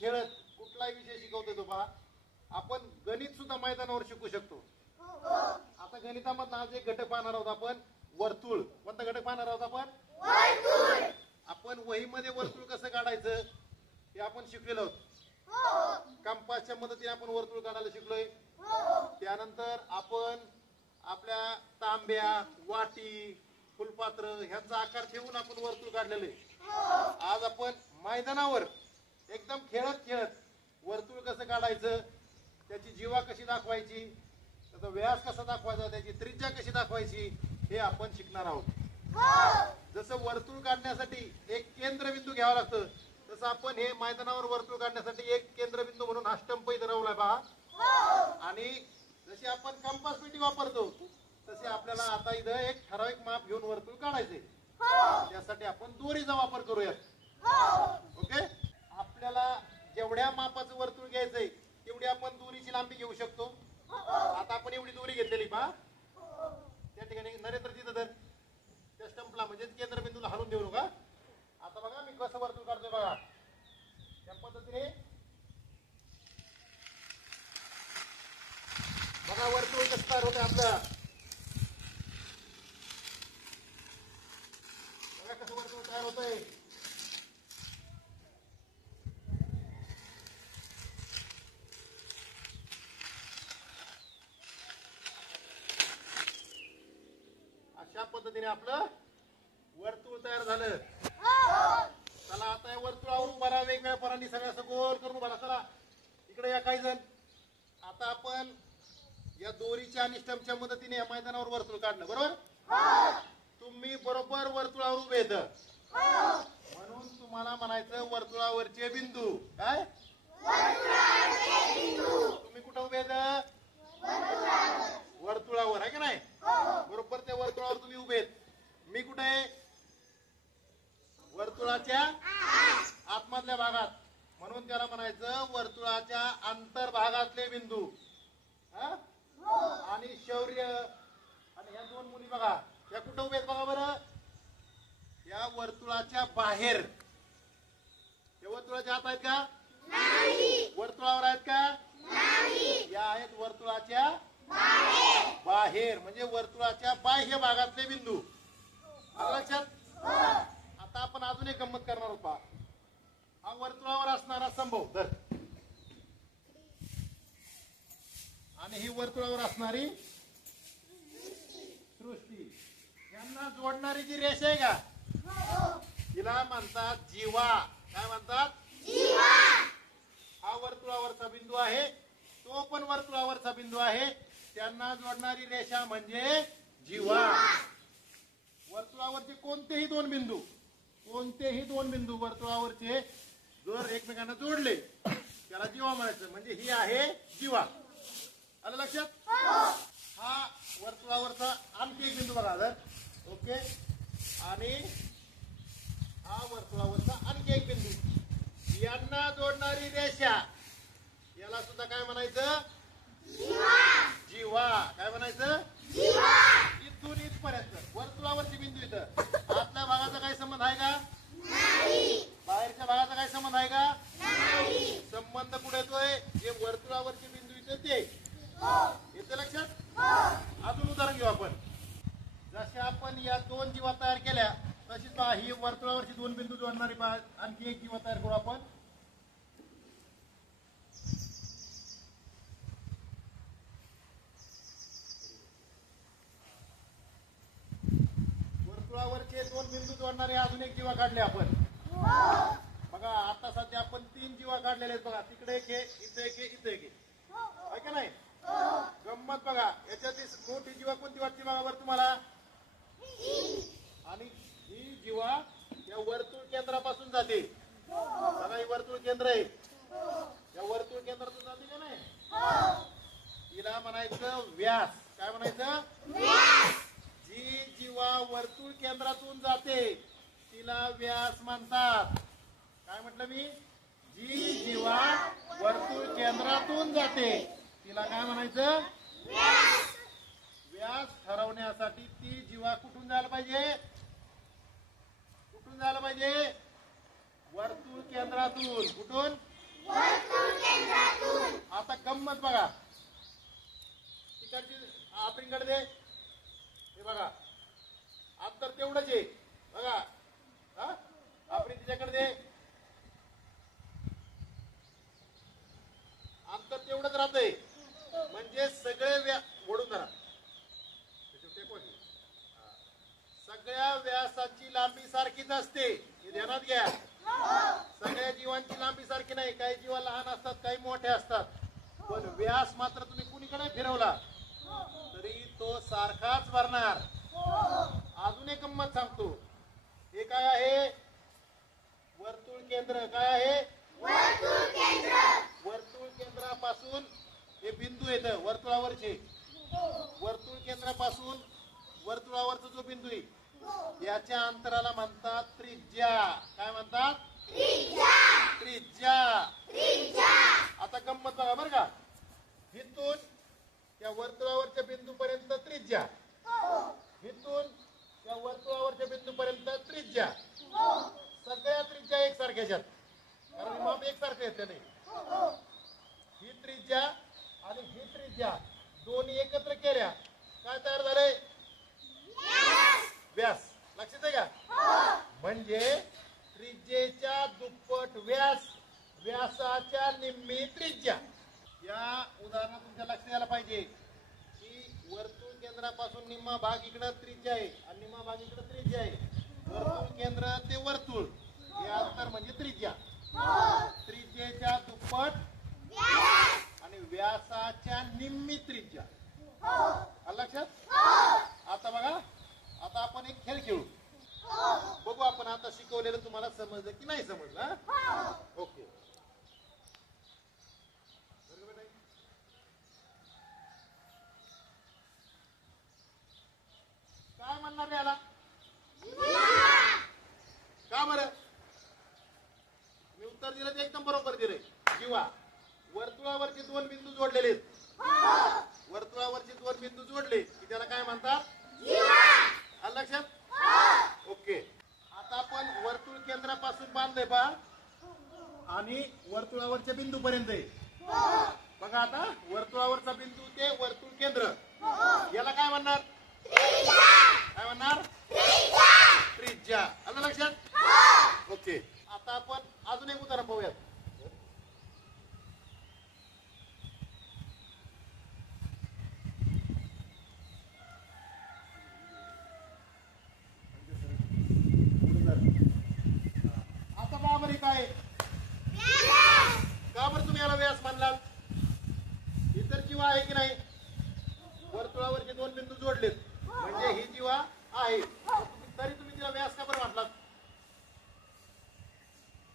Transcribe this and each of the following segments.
खेळत कुठलाही विषय शिकवतोय तो पहा. आपण गणित सुद्धा मैदानावर शिकू शकतो. आता गणितामधला आज एक घटक पाहणार आहोत आपण, वर्तुळ. कोणता घटक पाहणार आहोत आपण? वर्तुळ. आपण वहीमध्ये वर्तुळ कसं काढायचं हे आपण शिकलेलो आहोत. कंपासच्या मदतीने आपण वर्तुळ काढायला शिकलोय. त्यानंतर आपण आपल्या तांब्या, वाटी, फुलपात्र ह्यांचा आकार ठेवून आपण वर्तुळ काढलेले. आज आपण मैदानावर एकदम खेळत खेळत वर्तुळ कसं काढायचं, त्याची जीवा कशी दाखवायची, त्याचा व्यास कसा दाखवायचा, त्याची त्रिज्या कशी दाखवायची हे आपण शिकणार आहोत. जसं वर्तुळ काढण्यासाठी एक केंद्रबिंदू घ्यावा लागतं, तसं आपण हे मैदानावर वर्तुळ काढण्यासाठी एक केंद्रबिंदू म्हणून हा स्टंप इथं लावलाय पहा. आणि जशी आपण कंपास पेटी वापरतो तसे आपल्याला आता इथं एक ठराविक माप घेऊन वर्तुळ काढायचे. त्यासाठी आपण दोरीचा वापर करूयात. ओके. आपल्याला जेवढ्या मापाचं वर्तुळ घ्यायचंय तेवढी आपण दोरीची लांबी घेऊ शकतो. आता आपण एवढी दोरी घेतलेली पहा. त्या ठिकाणी नरेंद्र तिथं तर त्या स्टंपला म्हणजे केंद्रबिंदूला हलवून देऊ नका. आता बघा मी कसं वर्तुळ काढतोय बघा. त्या पद्धतीने बघा वर्तुळ कसं तयार होतंय आपलं. बघा कसं वर्तुळ तयार होतंय. अशा पद्धतीने आपलं वर्तुळ तयार झालं. चला आता या वर्तुळावर उभा राहा. वेगवेगळ्या परांनी सगळ्या असं गोल करून उभा राहा. चला इकडे या काही जण. आता आपण या दोरीच्या आणि स्टंपच्या मदतीने या मैदानावर वर्तुळ काढलं. बरोबर. तुम्ही बरोबर वर्तुळावर उभे येत म्हणून तुम्हाला म्हणायचं वर्तुळावरचे बिंदू. काय तुम्ही कुठं उभे येत? वर्तुळावर आहे का नाही? बरोबर त्या वर्तुळावर तुम्ही उभे आहेत. मी कुठे आहे? वर्तुळाच्या आतमधल्या भागात. म्हणून त्याला म्हणायचं वर्तुळाच्या अंतर्भागातले बिंदू. आणि शौर्य आणि ह्या दोन मुली बघा या कुठं उभे आहेत बघा बरं. या वर्तुळाच्या बाहेर. हे वर्तुळाच्या आत आहेत का? वर्तुळावर आहेत का? या आहेत वर्तुळाच्या बाहेर म्हणजे वर्तुळाच्या बाह्य भागातले बिंदू. लक्षात. आता आपण अजून एक गंमत करणार आहोत पहा. हा वर्तुळावर असणारा संभव तर आणि ही वर्तुळावर असणारी सृष्टी यांना जोडणारी जी रेषा आहे का तिला म्हणतात जीवा. काय म्हणतात? जीवा. हा वर्तुळावरचा बिंदू आहे. तो पण वर्तुळावरचा बिंदू आहे. त्यांना जोडणारी रेषा म्हणजे जीवा. वर्तुळावरचे कोणतेही दोन बिंदू वर्तुळावरचे जर एकमेकांना जोडले त्याला जीवा म्हणायचं. म्हणजे ही आहे जीवा. आलं लक्षात. हा वर्तुळावरचा आणखी एक बिंदू बघा जर. ओके. आणि हा वर्तुळावरचा आणखी एक बिंदू. यांना जोडणारी रेषा याला सुद्धा काय म्हणायचं? जीवा. काय म्हणायचं? इथून इथपर्यंत वर्तुळावरचे बिंदू. इथं आतल्या भागाचा काही संबंध आहे का? बाहेरच्या भागाचा काही संबंध आहे का? संबंध कुठे येतोय? जे वर्तुळावरचे बिंदू इथे ते येते. लक्षात. अजून उदाहरण घेऊ आपण. जसे आपण या दोन जीवा तयार केल्या तशीच ही वर्तुळावरची दोन बिंदू जोडणारी आणखी एक जीवा तयार करू आपण. वर्तुळावरचे दोन बिंदू जोडणारे अजून एक जीवा काढले आपण. बघा आता सध्या आपण तीन जीवा काढलेले आहेत बघा. तिकडे एक आहे, इथे एक आहे, इथे एक आहे का नाही? गंमत बघा. याच्यात मोठी जीवा कोणती वाटते बघा बरं तुम्हाला? आणि ही जीवा या वर्तुळ केंद्रापासून जाते. बघा ही वर्तुळ केंद्र आहे. या वर्तुळ केंद्रातून जाते का नाही? तिला म्हणायचं व्यास. काय म्हणायचं? जी जीवा वर्तुळ केंद्रातून जाते तिला व्यास म्हणतात. काय म्हटलं मी? जी जीवा वर्तुळ केंद्रातून जाते तिला काय म्हणायचं? व्यास ठरवण्यासाठी ती जीवा कुठून जायला पाहिजे? कुठून जायला पाहिजे? वर्तुळ केंद्रातून. कुठून? गंमत बघा, तिकडची आपणकडे दे, हे बघा अंतर तेवढंच आहे बघा, हा आपण तिच्याकडे दे, अंतर तेवढंच राहतंय, म्हणजे सगळे ओढून धरा, सगळ्या व्यासाची लांबी सारखीच असते, हे ध्यानात घ्या. सगळ्या जीवांची लांबी सारखी नाही, काही जीव लहान असतात, काही मोठे असतात, पण व्यास मात्र तुम्ही कुणीकडे फिरवला तरी तो सारखाच भरणार. अजून एक गंमत सांगतो, हे काय आहे, वर्तुळ केंद्र. काय आहे, वर्तुळ केंद्र. वर्तुळ केंद्रापासून हे बिंदू येत वर्तुळावरचे, वर्तुळ केंद्रापासून वर्तुळावरचा जो बिंदू आहे याच्या अंतराला म्हणतात त्रिज्या. काय म्हणतात, त्रिज्या. आता गंमत बघा बरं का, इथून त्या वर्तुळावरच्या बिंदू पर्यंत त्रिज्या, इथून त्या वर्तुळावरच्या बिंदू पर्यंत त्रिज्या, सगळ्या त्रिज्या एकसारख्याच्या, कारण माप एकसारखे येते नाही. ही त्रिज्या आणि ही त्रिज्या दोन्ही एकत्र केल्या काय तयार झाले, व्यास. लक्षात आहे का, म्हणजे त्रिज्येच्या दुप्पट व्यास, व्यासाच्या निम्मी त्रिज्या. या उदाहरणात तुमच्या लक्षात यायला पाहिजे की वर्तुळ केंद्रापासून निम्मा भाग इकडे त्रिज्या आहे आणि निम्मा भाग इकडे त्रिज्या आहे. वर्तुळ केंद्र ते वर्तुळ हे अंतर म्हणजे त्रिज्या, त्रिज्येच्या दुप्पट आणि व्यासाच्या निम्मी त्रिज्या. लक्षात. आता बघा, आता आपण एक खेळ खेळू, बघू आपण आता शिकवलेलं तुम्हाला समजलं की नाही समजलं. ओके, काय म्हणणार रे याला, का बरं, मी उत्तर दिलं ते एकदम बरोबर दिले. जीवा, वर्तुळावरचे दोन बिंदू जोडलेले, वर्तुळावरचे दोन बिंदू जोडले की त्याला काय म्हणतात, लक्षात. ओके, आता आपण वर्तुळ केंद्रापासून बांधले पहा आणि वर्तुळावरच्या बिंदू पर्यंत आहे बघा. आता वर्तुळावरचा बिंदू ते वर्तुळ केंद्र याला काय म्हणणार, काय म्हणणार, त्रिज्या. आलं लक्षात. ओके, आता आपण अजून एक उदाहरण पाहूयात. आता बाबर काय, का बरं तुम्ही याला व्यास मानलात, इतर जीवा आहे की नाही, वर्तुळावरचे दोन बिंदू जोडलेत म्हणजे ही जीवा आहे, तरी तुम्ही तिला व्यास का बरं म्हटलात,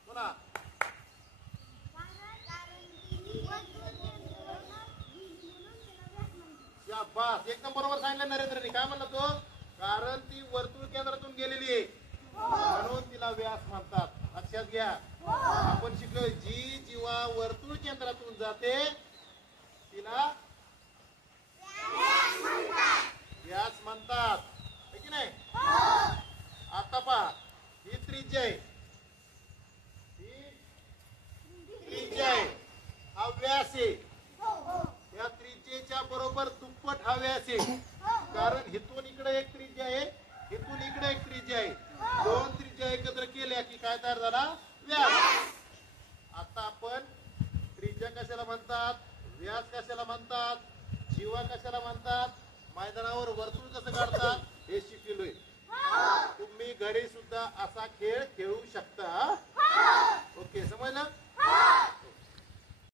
बोला. या बस एकदम बरोबर सांगितलं नरेंद्रनी. काय म्हणला तो, कारण ती वर्तुळ केंद्रातून गेलेली आहे म्हणून तिला व्यास म्हणतात. लक्षात घ्या, आपण शिकलो जी जीवा वर्तुळ केंद्रातून जाते तिला व्यास म्हणतात, है की नाही. आता पहा, ही त्रिज्या आहे, ही त्रिज्या आहे, हा व्यास आहे, या त्रिज्येच्या बरोबर दुप्पट हा व्यास आहे, कारण इथून इकडे एक त्रिज्या आहे, इथून इकडे एक त्रिज्या आहे, दोन त्रिज्या एकत्र केल्या की काय तयार झाला, व्यास. आता आपण त्रिज्या कशाला म्हणतात, व्यास कशाला म्हणतात, जीवा कशाला म्हणतात, मैदानावर वर्तुळ कसं काढतात हे शिकलोय. तुम्ही घरी सुद्धा असा खेळ खेळू शकता. ओके, समजलं.